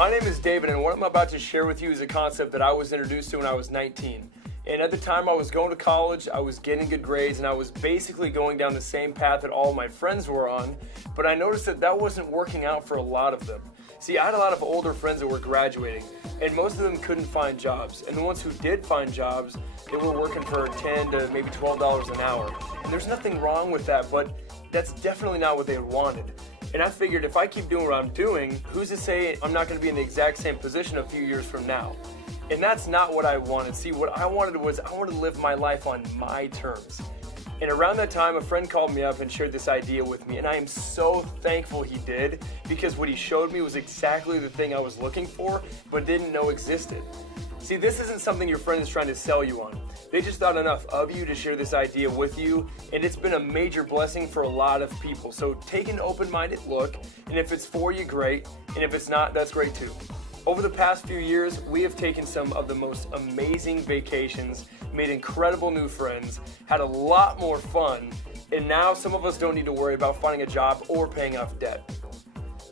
My name is David, and what I'm about to share with you is a concept that I was introduced to when I was 19. And at the time I was going to college, I was getting good grades, and I was basically going down the same path that all my friends were on, but I noticed that that wasn't working out for a lot of them. See, I had a lot of older friends that were graduating, and most of them couldn't find jobs. And the ones who did find jobs, they were working for $10 to maybe $12 an hour. And there's nothing wrong with that, but that's definitely not what they wanted. And I figured if I keep doing what I'm doing, who's to say I'm not going to be in the exact same position a few years from now? And that's not what I wanted. See, what I wanted was I wanted to live my life on my terms. And around that time, a friend called me up and shared this idea with me, and I am so thankful he did, because what he showed me was exactly the thing I was looking for, but didn't know existed. See, this isn't something your friend is trying to sell you on. They just thought enough of you to share this idea with you, and it's been a major blessing for a lot of people. So take an open-minded look, and if it's for you, great, and if it's not, that's great too. Over the past few years, we have taken some of the most amazing vacations, made incredible new friends, had a lot more fun, and now some of us don't need to worry about finding a job or paying off debt.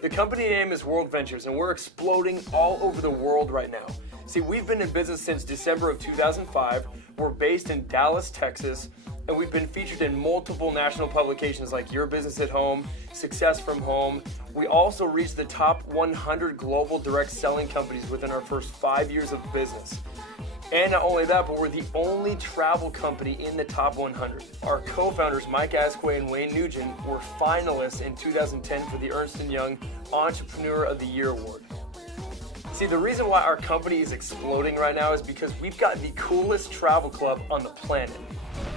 The company name is World Ventures, and we're exploding all over the world right now. See, we've been in business since December of 2005. We're based in Dallas, Texas, and we've been featured in multiple national publications like Your Business at Home, Success from Home. We also reached the top 100 global direct selling companies within our first 5 years of business. And not only that, but we're the only travel company in the top 100. Our co-founders, Mike Asquith and Wayne Nugent, were finalists in 2010 for the Ernst & Young Entrepreneur of the Year Award. See, the reason why our company is exploding right now is because we've got the coolest travel club on the planet.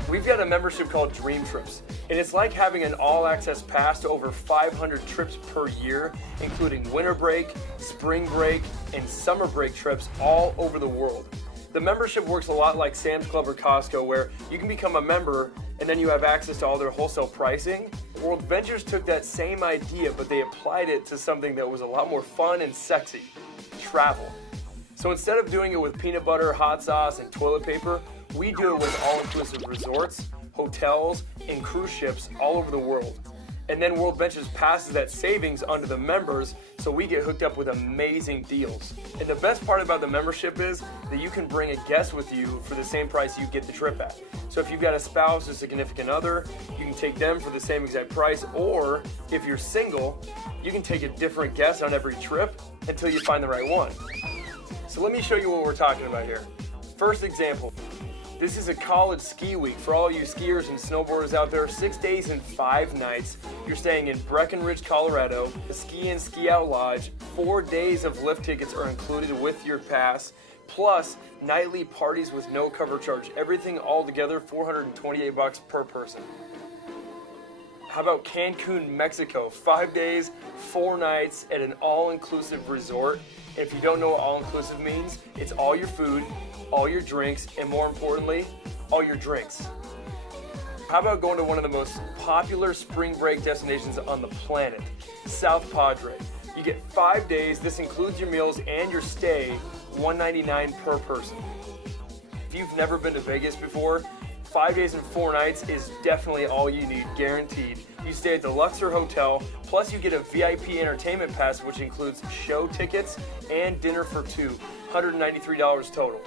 We've got a membership called Dream Trips, and it's like having an all-access pass to over 500 trips per year, including winter break, spring break, and summer break trips all over the world. The membership works a lot like Sam's Club or Costco, where you can become a member and then you have access to all their wholesale pricing. World Ventures took that same idea, but they applied it to something that was a lot more fun and sexy: travel. So instead of doing it with peanut butter, hot sauce, and toilet paper, we do it with all-inclusive resorts, hotels, and cruise ships all over the world. And then World Ventures passes that savings onto the members, so we get hooked up with amazing deals. And the best part about the membership is that you can bring a guest with you for the same price you get the trip at. So if you've got a spouse or significant other, you can take them for the same exact price, or if you're single, you can take a different guest on every trip until you find the right one. So let me show you what we're talking about here. First example. This is a college ski week for all you skiers and snowboarders out there. 6 days and 5 nights. You're staying in Breckenridge, Colorado, a ski in ski out lodge. 4 days of lift tickets are included with your pass, plus nightly parties with no cover charge. Everything all together, $428 per person. How about Cancun, Mexico? 5 days, 4 nights at an all-inclusive resort. And if you don't know what all-inclusive means, it's all your food, all your drinks, and more importantly, all your drinks. How about going to one of the most popular spring break destinations on the planet, South Padre? You get 5 days, this includes your meals and your stay, $199 per person. If you've never been to Vegas before, 5 days and 4 nights is definitely all you need, guaranteed. You stay at the Luxor Hotel, plus you get a VIP entertainment pass, which includes show tickets and dinner for two, $193 total.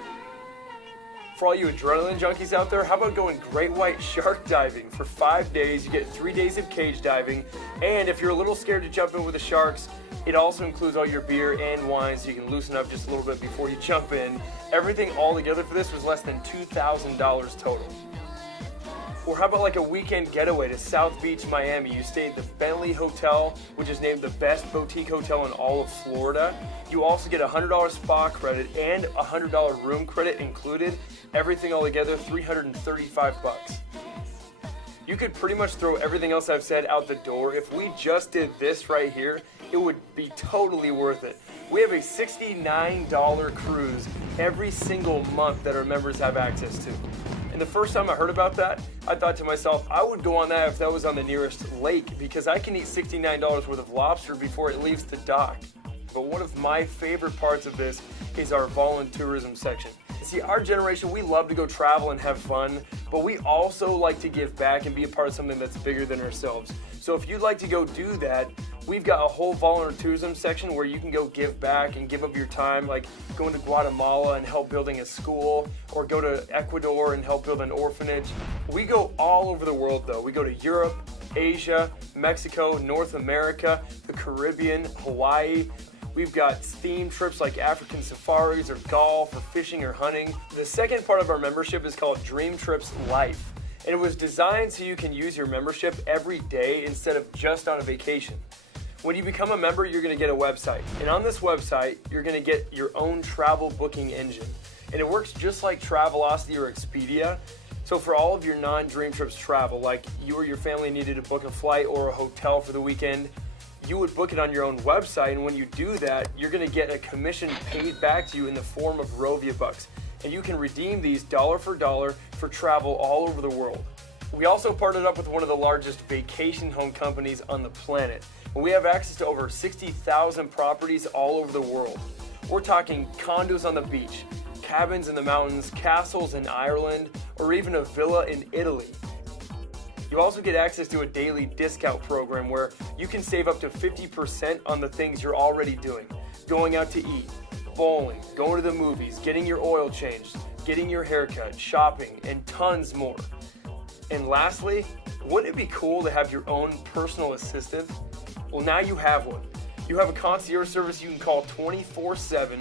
For all you adrenaline junkies out there, how about going great white shark diving? For 5 days, you get 3 days of cage diving, and if you're a little scared to jump in with the sharks, it also includes all your beer and wine, so you can loosen up just a little bit before you jump in. Everything all together for this was less than $2,000 total. Or how about like a weekend getaway to South Beach, Miami? You stay at the Bentley Hotel, which is named the best boutique hotel in all of Florida. You also get a $100 spa credit and a $100 room credit included. Everything all together, $335. You could pretty much throw everything else I've said out the door. If we just did this right here, it would be totally worth it. We have a $69 cruise every single month that our members have access to. And the first time I heard about that, I thought to myself, I would go on that if that was on the nearest lake, because I can eat $69 worth of lobster before it leaves the dock. But one of my favorite parts of this is our volunteerism section. See, our generation, we love to go travel and have fun, but we also like to give back and be a part of something that's bigger than ourselves. So if you'd like to go do that, We've got a whole volunteerism section where you can go give back and give up your time, like going to Guatemala and help building a school, or go to Ecuador and help build an orphanage. We go all over the world though. We go to Europe, Asia, Mexico, North America, the Caribbean, Hawaii. We've got themed trips like African safaris or golf or fishing or hunting. The second part of our membership is called Dream Trips Life. And it was designed so you can use your membership every day instead of just on a vacation. When you become a member, you're gonna get a website. And on this website, you're gonna get your own travel booking engine. And it works just like Travelocity or Expedia. So for all of your non-Dream Trips travel, like you or your family needed to book a flight or a hotel for the weekend, you would book it on your own website. And when you do that, you're gonna get a commission paid back to you in the form of Rovia bucks. And you can redeem these dollar for travel all over the world. We also partnered up with one of the largest vacation home companies on the planet. And we have access to over 60,000 properties all over the world. We're talking condos on the beach, cabins in the mountains, castles in Ireland, or even a villa in Italy. You also get access to a daily discount program where you can save up to 50% on the things you're already doing. Going out to eat, bowling, going to the movies, getting your oil changed, getting your haircut, shopping, and tons more. And lastly, wouldn't it be cool to have your own personal assistant? Well, now you have one. You have a concierge service you can call 24/7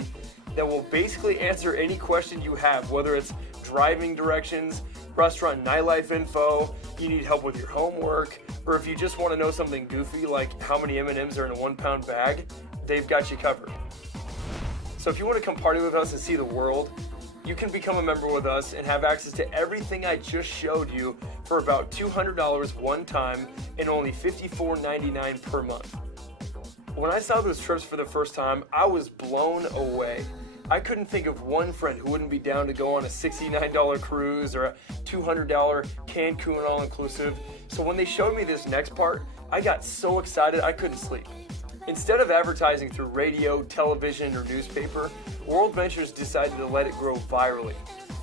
that will basically answer any question you have, whether it's driving directions, restaurant nightlife info, you need help with your homework, or if you just want to know something goofy like how many M&Ms are in a 1-pound bag, they've got you covered. So if you want to come party with us and see the world, you can become a member with us and have access to everything I just showed you for about $200 one time and only $54.99 per month. When I saw those trips for the first time, I was blown away. I couldn't think of one friend who wouldn't be down to go on a $69 cruise or a $200 Cancun all-inclusive. So when they showed me this next part, I got so excited I couldn't sleep. Instead of advertising through radio, television, or newspaper, World Ventures decided to let it grow virally.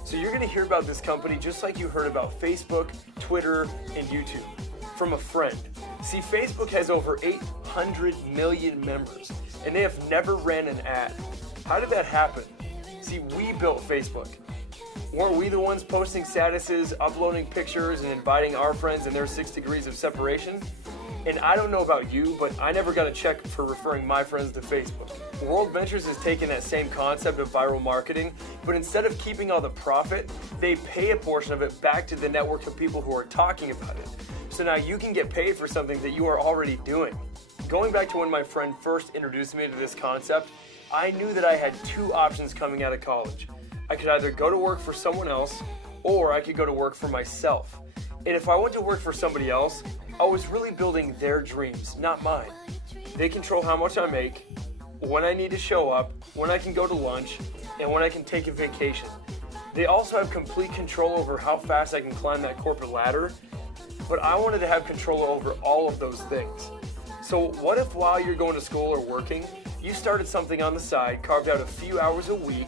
So you're going to hear about this company just like you heard about Facebook, Twitter, and YouTube from a friend. See, Facebook has over 800 million members, and they have never ran an ad. How did that happen? See, we built Facebook. Weren't we the ones posting statuses, uploading pictures, and inviting our friends in their 6 degrees of separation? And I don't know about you, but I never got a check for referring my friends to Facebook. World Ventures has taken that same concept of viral marketing, but instead of keeping all the profit, they pay a portion of it back to the network of people who are talking about it. So now you can get paid for something that you are already doing. Going back to when my friend first introduced me to this concept, I knew that I had two options coming out of college. I could either go to work for someone else, or I could go to work for myself. And if I went to work for somebody else, I was really building their dreams, not mine. They control how much I make, when I need to show up, when I can go to lunch, and when I can take a vacation. They also have complete control over how fast I can climb that corporate ladder, but I wanted to have control over all of those things. So what if while you're going to school or working, you started something on the side, carved out a few hours a week,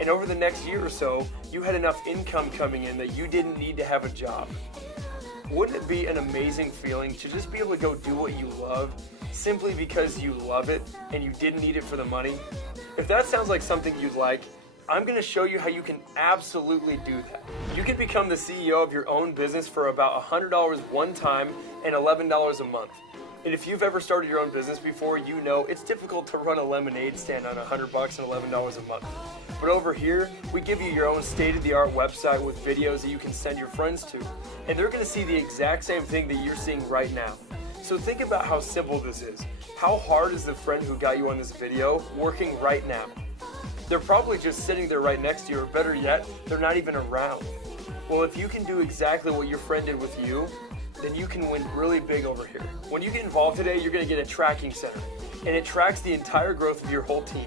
and over the next year or so, you had enough income coming in that you didn't need to have a job? Wouldn't it be an amazing feeling to just be able to go do what you love simply because you love it and you didn't need it for the money? If that sounds like something you'd like, I'm going to show you how you can absolutely do that. You can become the CEO of your own business for about $100 one time and $11 a month. And if you've ever started your own business before, you know it's difficult to run a lemonade stand on $100 and $11 a month. But over here, we give you your own state-of-the-art website with videos that you can send your friends to. And they're going to see the exact same thing that you're seeing right now. So think about how simple this is. How hard is the friend who got you on this video working right now? They're probably just sitting there right next to you, or better yet, they're not even around. Well, if you can do exactly what your friend did with you, then you can win really big over here. When you get involved today, you're going to get a tracking center, and it tracks the entire growth of your whole team.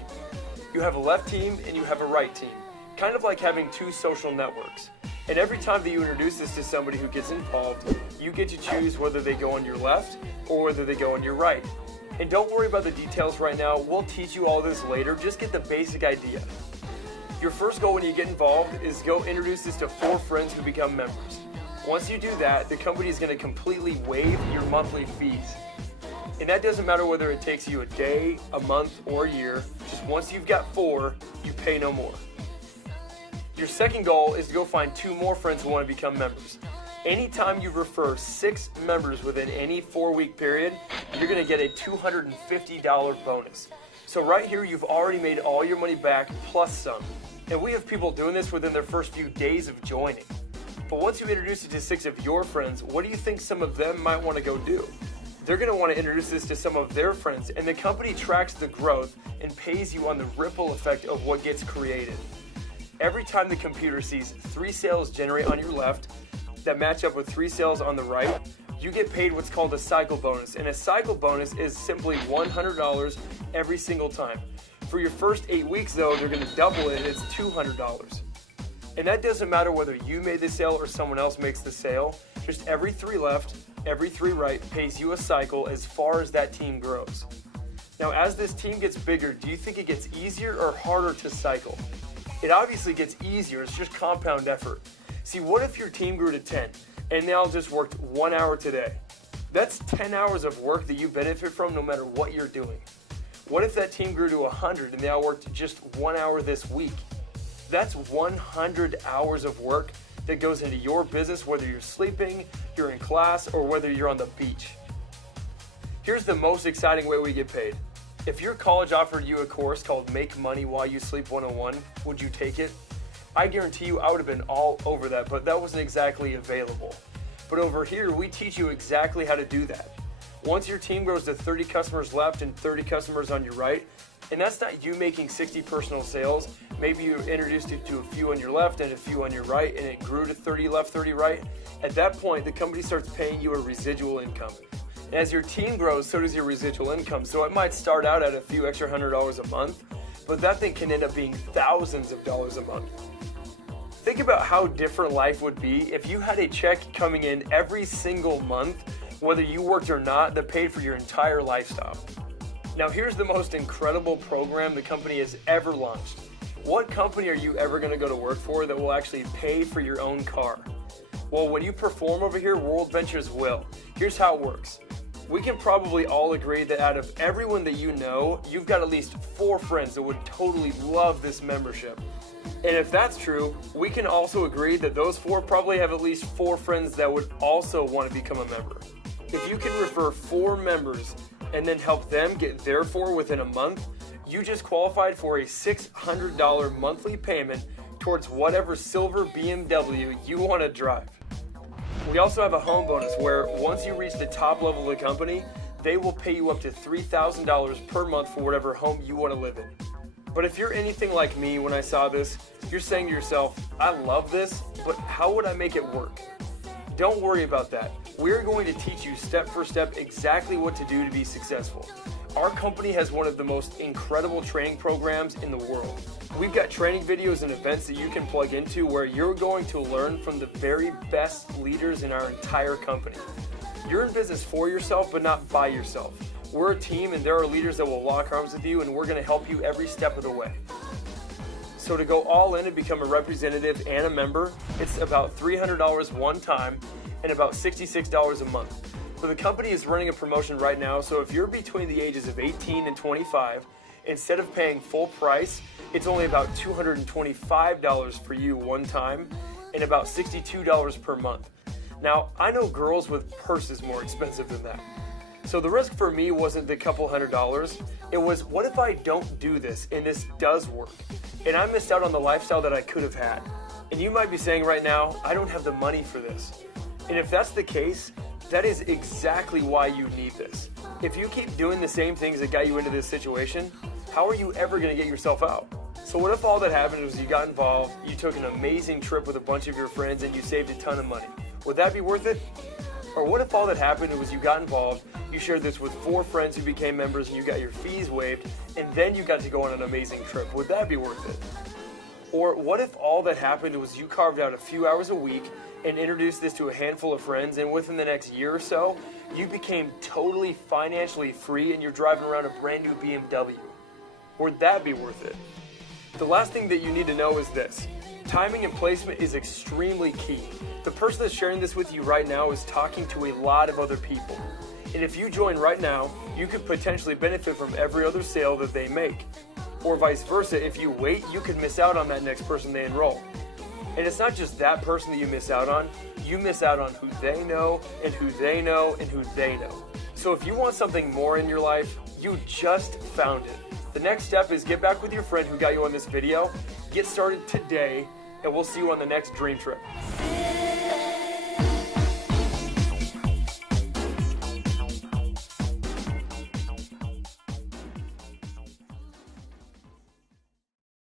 You have a left team and you have a right team, kind of like having two social networks. And every time that you introduce this to somebody who gets involved, you get to choose whether they go on your left or whether they go on your right. And don't worry about the details right now. We'll teach you all this later. Just get the basic idea. Your first goal when you get involved is go introduce this to 4 friends who become members. Once you do that, the company is going to completely waive your monthly fees. And that doesn't matter whether it takes you a day, a month, or a year. Just once you've got 4, you pay no more. Your second goal is to go find 2 more friends who want to become members. Anytime you refer 6 members within any 4-week period, you're going to get a $250 bonus. So right here, you've already made all your money back plus some. And we have people doing this within their first few days of joining. But once you introduce it to 6 of your friends, what do you think some of them might want to go do? They're going to want to introduce this to some of their friends, and the company tracks the growth and pays you on the ripple effect of what gets created. Every time the computer sees 3 sales generate on your left that match up with 3 sales on the right, you get paid what's called a cycle bonus. And a cycle bonus is simply $100 every single time. For your first 8 weeks though, they're going to double it, it's $200. And that doesn't matter whether you made the sale or someone else makes the sale. Just every 3 left, every 3 right pays you a cycle as far as that team grows. Now, as this team gets bigger, do you think it gets easier or harder to cycle? It obviously gets easier, it's just compound effort. See, what if your team grew to 10 and they all just worked 1 hour today? That's 10 hours of work that you benefit from no matter what you're doing. What if that team grew to 100 and they all worked just 1 hour this week? That's 100 hours of work that goes into your business, whether you're sleeping, you're in class, or whether you're on the beach. Here's the most exciting way we get paid. If your college offered you a course called Make Money While You Sleep 101, would you take it? I guarantee you I would have been all over that, but that wasn't exactly available. But over here, we teach you exactly how to do that. Once your team grows to 30 customers left and 30 customers on your right, and that's not you making 60 personal sales, maybe you introduced it to a few on your left and a few on your right, and it grew to 30 left, 30 right. At that point, the company starts paying you a residual income. And as your team grows, so does your residual income. So it might start out at a few extra $100 a month, but that thing can end up being thousands of dollars a month. Think about how different life would be if you had a check coming in every single month, whether you worked or not, that paid for your entire lifestyle. Now here's the most incredible program the company has ever launched. What company are you ever going to go to work for that will actually pay for your own car? Well, when you perform over here, World Ventures will. Here's how it works. We can probably all agree that out of everyone that you know, you've got at least 4 friends that would totally love this membership. And if that's true, we can also agree that those 4 probably have at least 4 friends that would also want to become a member. If you can refer 4 members and then help them get their 4 within a month, you just qualified for a $600 monthly payment towards whatever silver BMW you want to drive. We also have a home bonus where once you reach the top level of the company, they will pay you up to $3,000 per month for whatever home you want to live in. But if you're anything like me when I saw this, you're saying to yourself, I love this, but how would I make it work? Don't worry about that. We're going to teach you step for step exactly what to do to be successful. Our company has one of the most incredible training programs in the world. We've got training videos and events that you can plug into where you're going to learn from the very best leaders in our entire company. You're in business for yourself, but not by yourself. We're a team and there are leaders that will lock arms with you and we're going to help you every step of the way. So to go all in and become a representative and a member, it's about $300 one time and about $66 a month. But the company is running a promotion right now, so if you're between the ages of 18 and 25, instead of paying full price, it's only about $225 for you one time and about $62 per month. Now, I know girls with purses more expensive than that. So the risk for me wasn't the couple $100, it was what if I don't do this and this does work? And I missed out on the lifestyle that I could have had. And you might be saying right now, I don't have the money for this. And if that's the case, that is exactly why you need this. If you keep doing the same things that got you into this situation, how are you ever going to get yourself out? So what if all that happened was you got involved, you took an amazing trip with a bunch of your friends and you saved a ton of money? Would that be worth it? Or what if all that happened was you got involved, you shared this with 4 friends who became members and you got your fees waived, and then you got to go on an amazing trip? Would that be worth it? Or what if all that happened was you carved out a few hours a week and introduced this to a handful of friends, and within the next year or so, you became totally financially free and you're driving around a brand new BMW? Would that be worth it? The last thing that you need to know is this. Timing and placement is extremely key. The person that's sharing this with you right now is talking to a lot of other people. And if you join right now, you could potentially benefit from every other sale that they make. Or vice versa, if you wait, you could miss out on that next person they enroll. And it's not just that person that you miss out on who they know and who they know and who they know. So if you want something more in your life, you just found it. The next step is get back with your friend who got you on this video, get started today, and we'll see you on the next dream trip.